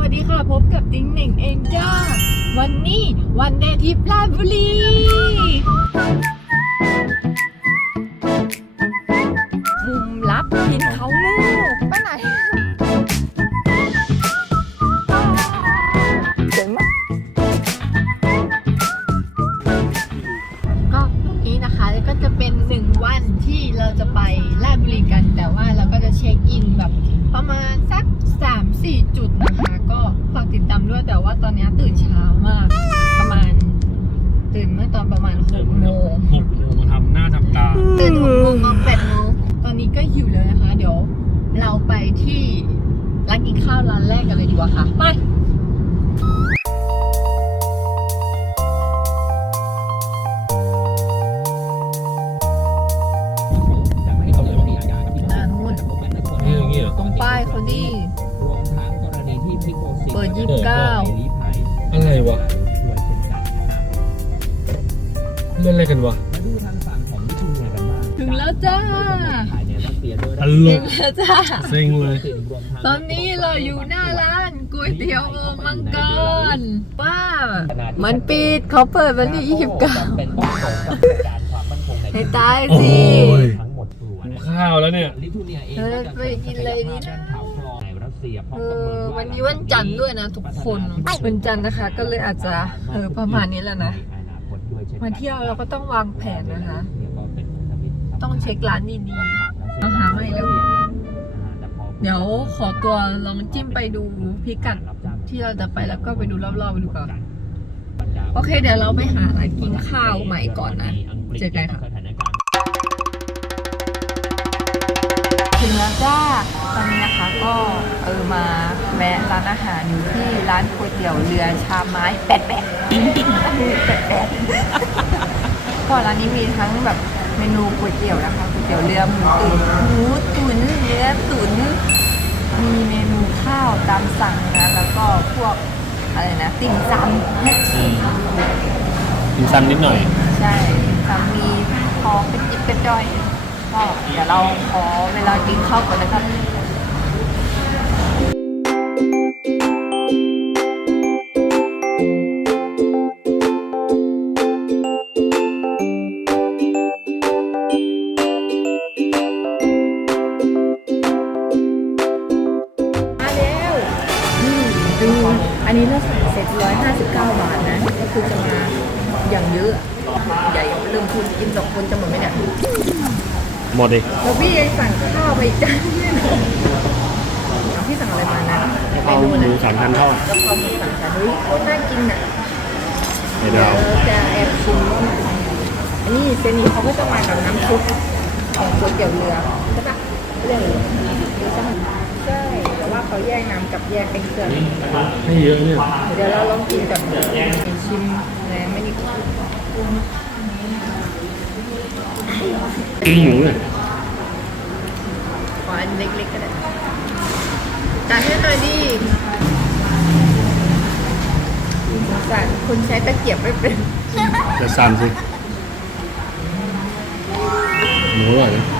วัสดีค่ะ พบกับติ้งเหน่งเองจ้า วันนี้วันเดทิปลาบุรี แรกกันเลยดีกว่าค่ะไปอ่านู่นนี่อย่างงี้เหรอตรงป้ายเขานี่เปิดยี่สิบเก้าอะไรวะเล่นอะไรกันวะถึงแล้วจ้า ตลถึกงแล้วจ้าเซ็งเลย ตอนนี้เราอยู่หน้าร้านก๋วยเตี๋ยวโอ่งมังกรป้ามันปิดเขาเปิดวันที่ยี่สิบเก้าให้ตายสิโอ้ยหิวข้าวแล้วเนี่ยเออไปกินเลยดีนะเออวันนี้วันจันทร์ด้วยนะทุกคนวันจันทร์นะคะ ก็เลยอาจจะเออประมาณนี้แหละนะมาเที่ยวเราก็ต้องวางแผนนะคะ ต้องเช็คร้านดีๆ เอาหาใหม่แล้วเดี๋ยวขอตัวลองจิ้มไปดูพิกัดที่เราจะไปแล้วก็ไปดูรอบๆไปดูก่อนโอเค เดี๋ยวเราไปหาอะไรกินข้าวใหม่ก่อนนะ เจอกันค่ะถึงแล้วจ้าตอนนี้นะคะก็เออมาแวะร้านอาหารอยู่ที่ร้านก๋วยเตี๋ยวเรือชามไม้แปดแปดแปดแปดก็ร้านนี้มีทั้งแบบเมนูก๋วยเตี๋ยวนะคะก๋วย เตี๋ยวเรือหมูตุ๋นหมูตุ๋นเนื้อตุ๋นมีเมนูข้าวตามสั่งนะ แล้วก็พวกอะไรนะติ่มซำกินซ้ำนิดหน่อย ใช่สามีพอเป็นจิบเป็นด้อยก็เดี๋ยวเราขอเวลากินข้าวก่อนนะครับ บาทนะก็คือจะมาอย่างเยอะ ใหญ่เริ่มคุณกินสองคนจะหมดไหมเนี่ยหมดดิแล้วพี่ยังสั่งข้าวไปอีกจานด้วยนะเอาพี่สั่งอะไรมานะเดี๋ยวไปเอาดูหนะมูสามชั้นทอดกะเพราหมูสามชั้นเฮ้ยโคตรน่ากินอะไข่เดี๋ยดาววจะแอบชิมว่ามันอันนี้เซนี้เขาก็จะมากับน้ำซุปของก๋วยเตี๋ยวเรือใช่ปะเรื่องใช่ใช่ แต่ว่าเขาแยกน้ำกับแยกเป็นเครื่องให้เยอะเนี่ยเดี๋ยวเราลองกินกับชิมนะไม่นี่กินหมูเลยขออันเล็กๆก็ได้จัดให้หน่อยดิสงสารคนใช้ตะเกียบไม่เป็นจะสั่นสิหมูอร่อยนะ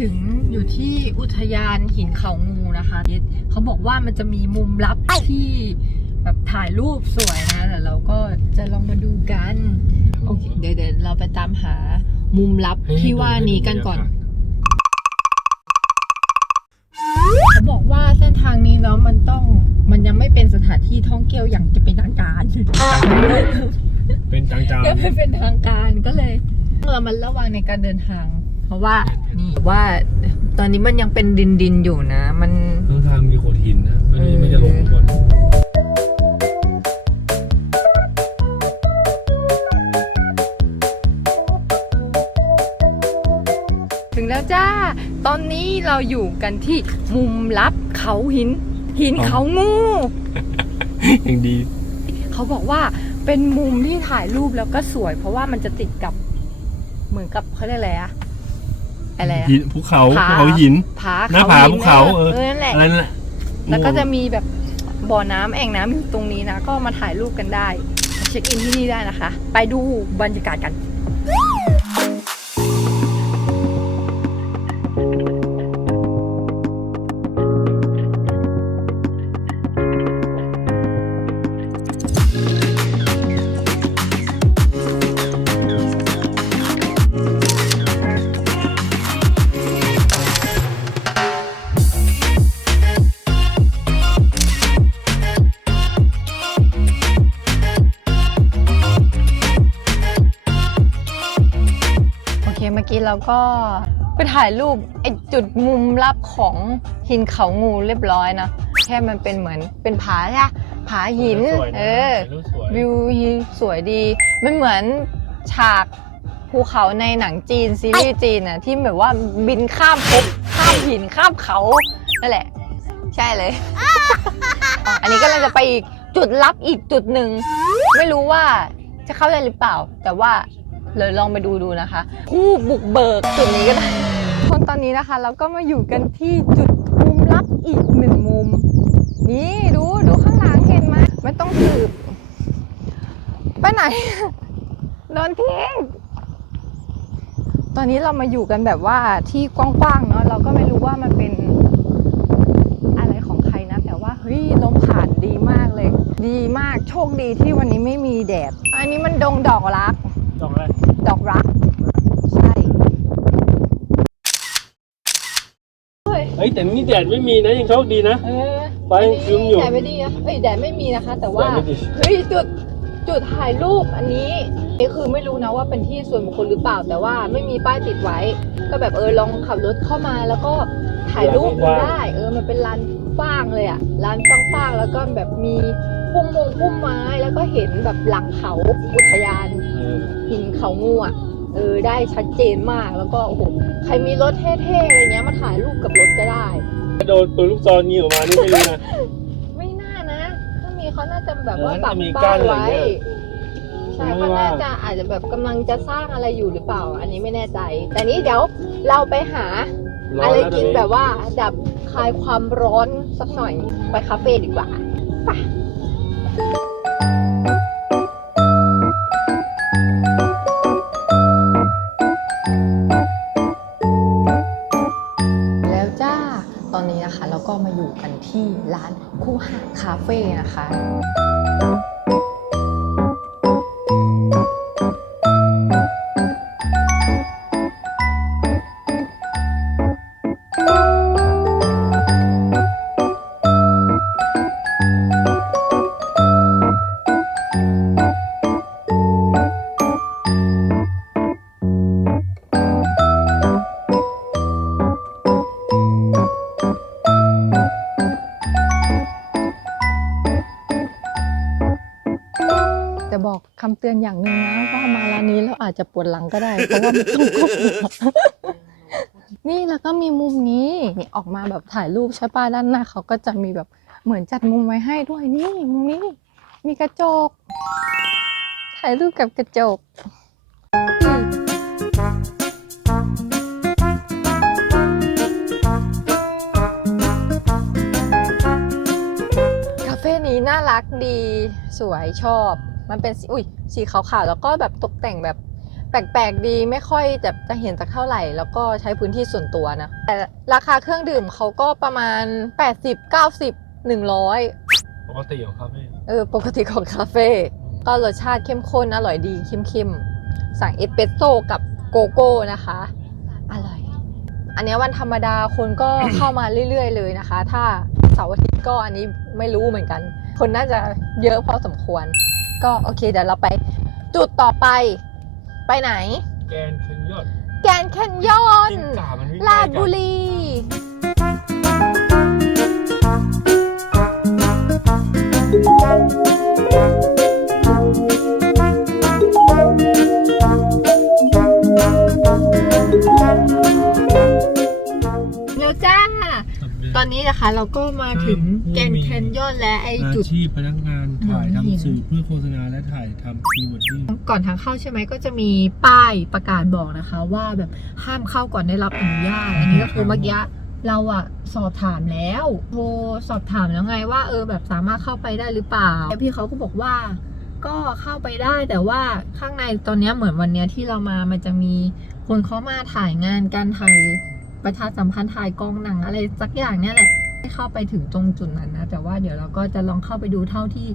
ถึงอยู่ที่อุทยานหินเขางูนะคะเขาบอกว่ามันจะมีมุมลับที่แบบถ่ายรูปสวยนะแต่เราก็จะลองมาดูกันโอเคเดี๋ยวเดี๋ยวเราไปตามหามุมลับที่ว่านี้กันก่อนเขาบอกว่าเส้นทางนี้เนาะมันต้องมันยังไม่เป็นสถานที่ท่องเที่ยวอย่างจะเป็นทางการ เป็นจางยังไม่เป็นทางการก็เลยต้องระมัดระวังในการเดินทาง เพราะว่านี่ว่าตอนนี้มันยังเป็นดินดินๆอยู่นะ มันๆทางทางมีโขดหินนะมันไม่จะลงก่อนถึงแล้วจ้า ตอนนี้เราอยู่กันที่มุมลับเขาหิน หินอ๋อเขางูยังดี เขาบอกว่าเป็นมุมที่ถ่ายรูปแล้วก็สวย เพราะว่ามันจะติดกับเหมือนกับเขาเรียกอะไรอะ อะไรอะ หินภูเขาผา ภูเขาหิน ผาหน้าผาภูเขาเออ เออนั่นแหละ อะไรนั่นแหละแล้วก็จะมีแบบบ่อน้ำแอ่งน้ำอยู่ตรงนี้นะ ก็มาถ่ายรูปกันได้มาเช็คอินที่นี่ได้นะคะ ไปดูบรรยากาศกัน อเคเมื่อกี้เราก็ไปถ่ายรูปไอ้จุดมุมลับของหินเขางูเรียบร้อยนะ แค่มันเป็นเหมือนเป็นผาใช่ปะผาหินสวยะเออถ่ายรูปสวยวิวสวยดี มันเหมือนฉากภูเขาในหนังจีนซีรีส์จีนน่ะที่แบบว่าบินข้ามภพข้ามหินข้ามเขา นั่นแหละ ใช่เลย อันนี้ก็เลยจะไปอีกจุดลับอีกจุดหนึ่ง ไม่รู้ว่าจะเข้าได้หรือเปล่า แต่ว่า เลยลองไปดูดูนะคะ ผู้บุกเบิกจุดนี้ก็ได้คนตอนนี้นะคะ เราก็มาอยู่กันที่จุดมุมลับอีกหนึ่งมุม นี่ดูดูข้างหลังเห็นไหมไม่ต้องสืบไปไหนโดนทิ้งตอนนี้เรามาอยู่กันแบบว่าที่กว้างๆเนาะเราก็ไม่รู้ว่ามันเป็นอะไรของใครนะ แต่ว่าเฮ้ยลมผ่านดีมากเลย ดีมากโชคดีที่วันนี้ไม่มีแดด อันนี้มันดงดอกรัก ดอกอะไร ดอกรัก ใช่ เฮ้ยแต่นี่แดดไม่มีนะยังโชคดีนะ เออไฟครึ้มอยู่ แดดไม่ดีนะเอ้ยแดดไม่มีนะคะ แต่ว่าแดดไม่ดีเฮ้ยจุดจุดถ่ายรูปอันนี้นี่คือไม่รู้นะว่าเป็นที่ส่วนบุคคลหรือเปล่า แต่ว่าไม่มีป้ายติดไว้ ก็แบบเออลองขับรถเข้ามาแล้วก็ถ่ายรูปดูได้ เออมันเป็นลานฟางเลยอะลานฟางๆแล้วก็แบบมีพุ่มมงพุ่มไม้แล้วก็เห็นแบบหลังเขาอุทยานเออหินเขางูอะ เออได้ชัดเจนมากแล้วก็โอ้โหใครมีรถเท่ๆอะไรเงี้ยมาถ่ายรูปกับรถก็ได้ ถ้าโดนปืนลูกซองยิงออกมานี่ไม่รู้นะ ไม่น่านะ ถ้ามีเขาน่าจะแบบว่าเออปักน่าจะมีป้ากั้ยนอะไรไว้เงี้ยใช่ไม่เขาว่า น่าจะอาจจะแบบกำลังจะสร้างอะไรอยู่หรือเปล่า อันนี้ไม่แน่ใจ แต่นี้เดี๋ยวเราไปหาร้อะไรแล้วกินตแบบว่าดับคลายความร้อนสักหน่อยไปคาเฟ่ดีกว่าไป ฟ่นะคะ คำเตือนอย่างหนึ่งนะว่ามาร้านนี้แล้วอาจจะปวดหลังก็ได้ เพราะว่ามันต้องก้มหัวนี่แล้วก็มีมุมนี้นี่ออกมาแบบถ่ายรูปใช่ป้ะด้านหน้าเขาก็จะมีแบบเหมือนจัดมุมไว้ให้ด้วยนี่มุมนี้ มีกระจก ถ่ายรูปกับกระจกอืมคาเฟ่นี้น่ารักดีสวยชอบ มันเป็นสีอุ้ยสีขาวๆแล้วก็แบบตกแต่งแบบแปลกๆดีไม่ค่อยจะจะเห็นสักเท่าไหร่ แล้วก็ใช้พื้นที่ส่วนตัวนะ แต่ราคาเครื่องดื่มเขาก็ประมาณ 80 90 100 ปกติของคาเฟ่เออปกติของคาเฟ่ก็รสชาติเข้มข้นอร่อยดีเข้มๆ สั่งเอสเปรสโซ่กับโกโก้นะคะ อร่อย อันเนี้ยวันธรรมดาคนก็เข้ามาเรื่อยๆ เลยนะคะ ถ้าเสาร์อาทิตย์ก็อันนี้ไม่รู้เหมือนกัน คนน่าจะเยอะพอสมควร ก็โอเคเดี๋ยวเราไปจุดต่อไปไปไหน แกนเคนยอดแกรนด์แคนยอนกิ้งก่ามันวิ่งลาดบุใกล้กันรี ตอนนี้นะคะเราก็มาถึงแกรนด์แคนยอนและไออาจุดชีพพนักงานถ่ายหนองหินทำสื่อเพื่อโฆษณาและถ่ายทำคีย์เวิร์ดดิ้งก่อนทางเข้าใช่ไหมก็จะมีป้ายประกาศบอกนะคะ ว่าแบบห้ามเข้าก่อนได้รับอนุญาตอันนี้ก็คือเมื่อกี้เราอะสอบถามแล้วโทรสอบถามแล้วไงว่าเออแบบสามารถเข้าไปได้หรือเปล่าแล้วพี่เขาก็บอกว่าก็เข้าไปได้แต่ว่าข้างในตอนเนี้ยเหมือนวันเนี้ยที่เรามามันจะมีคนเขามาถ่ายงานการถ่าย ประชาสัมพันธ์ถ่ายกองหนังอะไรสักอย่างเนี่ยแหละให้เข้าไปถึงตรงจุดนั้นนะ แต่ว่าเดี๋ยวเราก็จะลองเข้าไปดูเท่าที่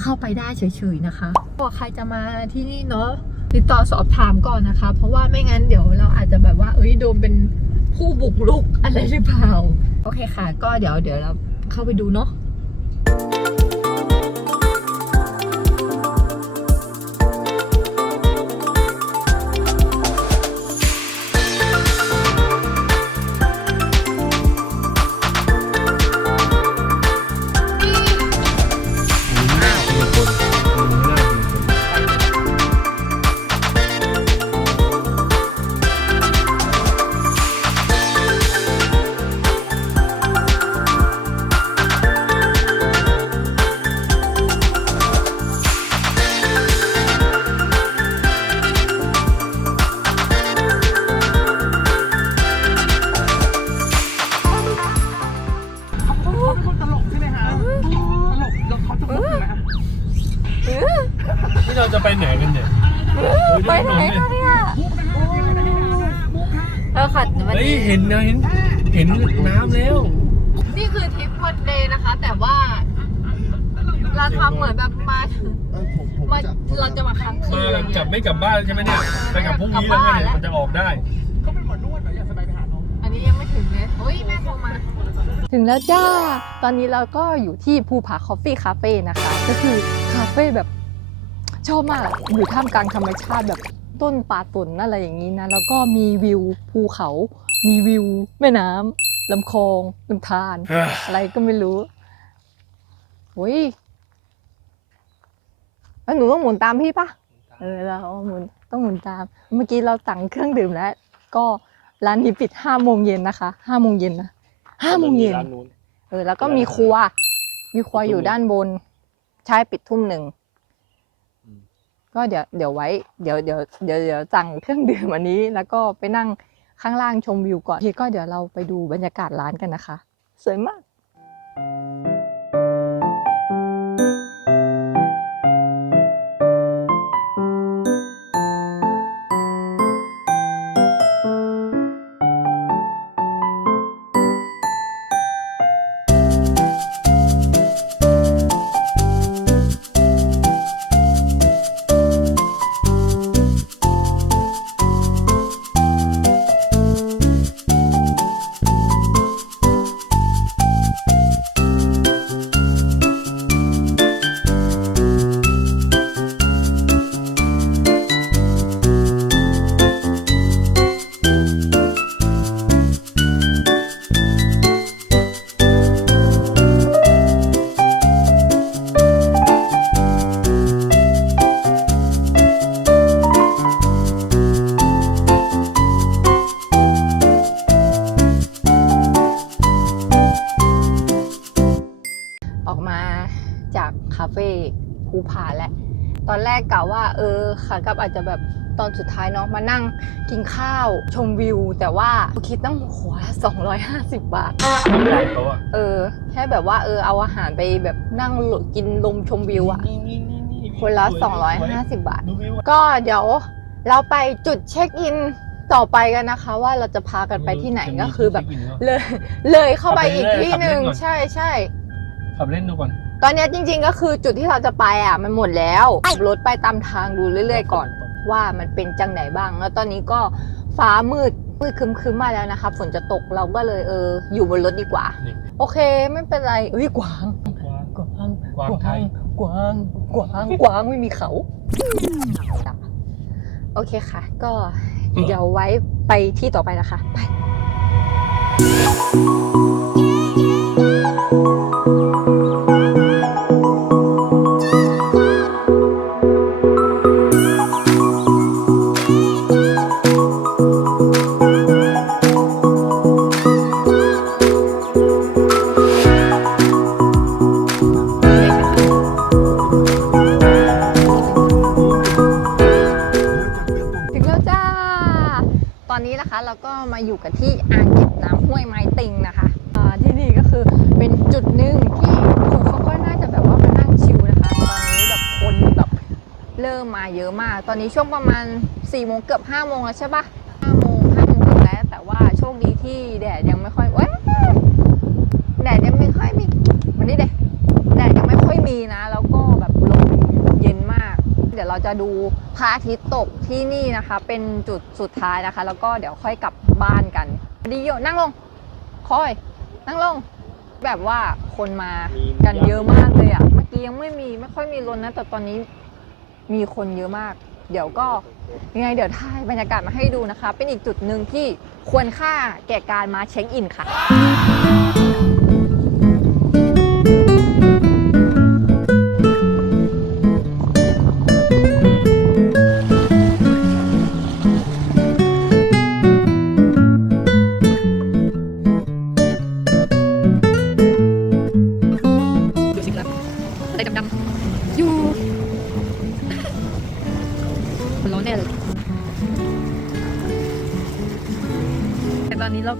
เข้าไปได้เฉยๆนะคะก็ใครจะมาที่นี่เนาะติดต่อสอบถามก่อนนะคะ เพราะว่าไม่งั้นเดี๋ยวเราอาจจะแบบว่า เอ้ยโดนเป็นผู้บุกรุกอะไรหรือเปล่า โอเคค่ะ ก็เดี๋ยวเดี๋ยวเราเข้าไปดูเนาะ เราทำเหมือนแบบมามาเราจะมาค้างคืมานแบบกลับไม่กลับบ้านใช่ไหมเนี่ยไปกลับพรุ่งนี้แล้วไงเนี่ยมันจะออกได้ เขาเป็นหมอนวดเหรออยากสบายไปหาน้องอันนี้ยังไม่ถึงเลยเฮ้ยแม่โทรมา ถึงแล้วจ้า ตอนนี้เราก็อยู่ที่ภูผาคอฟฟี่คาเฟ่นะคะ ก็คือคาเฟ่แบบชอบมากอะอยู่ท่ามกลางธรรมชาติแบบต้นป่าตนอะไรอย่างนี้นะ แล้วก็มีวิวภูเขา มีวิวแม่น้ำลำคลองลำธาร อะไรก็ไม่รู้โอ้ยแล้ว หนูต้องหมุนตามพี่ปะเออเราหมุนต้องหมุนตาม เมื่อกี้เราสั่งเครื่องดื่มแล้ว ก็ร้านนี้ปิดห้าโมงเย็นนะคะห้าโมงเย็นนะห้าโมงเย็นร้านนู้นเออแล้วก็มีครัว มีครัวอยู่ด้านบน ใช้ปิดทุ่มหนึ่งอืมก็เดี๋ยวเดี๋ยวไว้เดี๋ยวเดี๋ยวเดี๋ยวเดี๋ยวสั่งเครื่องดื่มอันนี้ แล้วก็ไปนั่งข้างล่างชมวิวก่อนทีก็เดี๋ยวเราไปดูบรรยากาศร้านกันนะคะ สวยมากอ เออขากลับอาจจะแบบตอนสุดท้ายเนาะมานั่งกินข้าวชมวิว แต่ว่าคิดตั้งหัวละ250 บาทน้ำลายเขาอะเออ แค่แบบว่าเออเอาอาหารไปแบบนั่งกินลมชมวิวอะนี่นี่นี่นี่คนละ สวยๆ250 บาท ดูวิวอะก็เดี๋ยวเราไปจุดเช็คอินต่อไปกันนะคะ ว่าเราจะพากันไปที่ไหนก็คือแบบเลยเลยเข้าไปอีกที่หนึ่งขับไปเรื่อยๆใช่ใช่ขับเล่นดูก่อน ตอนเนี้ยจริงๆก็คือจุดที่เราจะไปอะมันหมดแล้วขับรถไปตามทางดูเรื่อยๆก่อน ว่ามันเป็นจังไหนบ้าง แล้วตอนนี้ก็ฟ้ามืดมืดครึมๆมาแล้วนะคะฝนจะตกเราก็เลยเอออยู่บนรถดีกว่านี่โอเคไม่เป็นไรเอ้ยกวางกวางกวางกวางไทยกวางกวางกวางไม่มีเขา โอเคค่ะ ก็เดี๋ยวไว้ไปที่ต่อไปนะคะ ไป แล้วก็มาอยู่กันที่อ่างเก็บน้ำห้วยไม้ติงนะคะที่นี่ก็คือเป็นจุดหนึ่งที่คนเขาก็น่าจะแบบว่ามานั่งชิลนะคะ ตอนนี้แบบคนแบบเริ่มมาเยอะมาก ตอนนี้ช่วงประมาณ4ี่โมงเกือบ5้าโมงแล้วใช่ปะห้าโมงห้าโมงแล้ว แต่ว่าโชคดีที่แดดยังไม่ค่อยเว้ยแดดยังไม่ค่อยมีมันนี่เดแดดยังไม่ค่อยมีนะ แล้วก็แบบลมเย็นมาก เราจะดูพระอาทิตย์ตกที่นี่นะคะ เป็นจุดสุดท้ายนะคะ แล้วก็เดี๋ยวค่อยกลับบ้านกันดีโยนั่งลงคอย นั่งลง แบบว่าคนมากันเยอะมากเลยอะ่ะเมื่อกี้ยังไม่มีไม่ค่อยมีรถนะแต่ตอนนี้มีคนเยอะมาก เดี๋ยวก็ยังไงเดี๋ยวถ่ายบรรยากาศมาให้ดูนะคะ เป็นอีกจุดหนึ่งที่ควรค่าแก่การมาเช็คอินค่ะ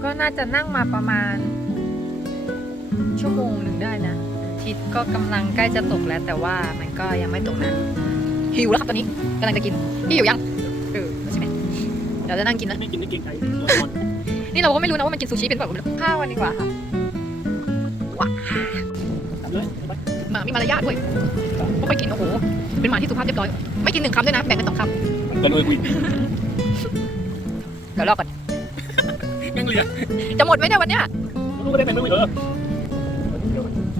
ก็น่าจะนั่งมาประมาณ ชั่วโมงหนึ่งได้นะอาทิตย์ก็กำลังใกล้จะตกแล้ว แต่ว่ามันก็ยังไม่ตกนะหิวแล้วครับตอนนี้กำลังจะกินพี่หิวยังเออใช่ไหมเดี๋ยวจะนั่งกินนะไม่กินไม่เก่งใจนี่เราก็ไม่รู้นะว่ามันกินซูชิเป็นแบบข้าวกันดีกว่าค่ะว้าหมามีมารยาทด้วยก็ไปกินโอ้โหเป็นหมาที่สุภาพเรียบร้อย ไม่กินหนึ่งคำด้วยนะแบ่งกันสองคกันเลยคุยำเดี๋ยวรอก่อน ยังเหลือจะหมดไหมเนี่ยวันเนี้ยลูกไม่ได้เป็นไม่เหลือ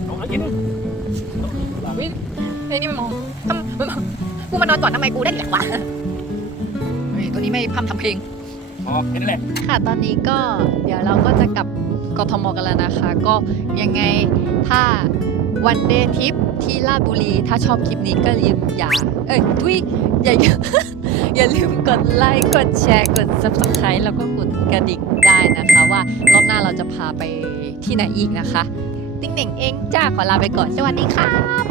เอาหากินไอ้นี่มันมองทำกูมานอนก่อนทำไมกูได้เหลียกวะเฮ้ยตัวนี้ไม่พำทำเพลงพอแค่นั้นแหละค่ะตอนนี้ก็เดี๋ยวเราก็จะกลับกทมกันแล้วนะคะ ก็ยังไงถ้าวันเดย์ทริปที่ลาดบุรี ถ้าชอบคลิปนี้ก็ลืมอย่า เอ้ยทุยอย่าอย่าลืมกดไลค์ กดแชร์ กด subscribe แล้วก็กดกระดิ่งได้ นะคะ ว่ารอบหน้าเราจะพาไปที่ไหนอีกนะคะ ติ๊งเหน่งเองจ้าขอลาไปก่อนสวัสดีครับ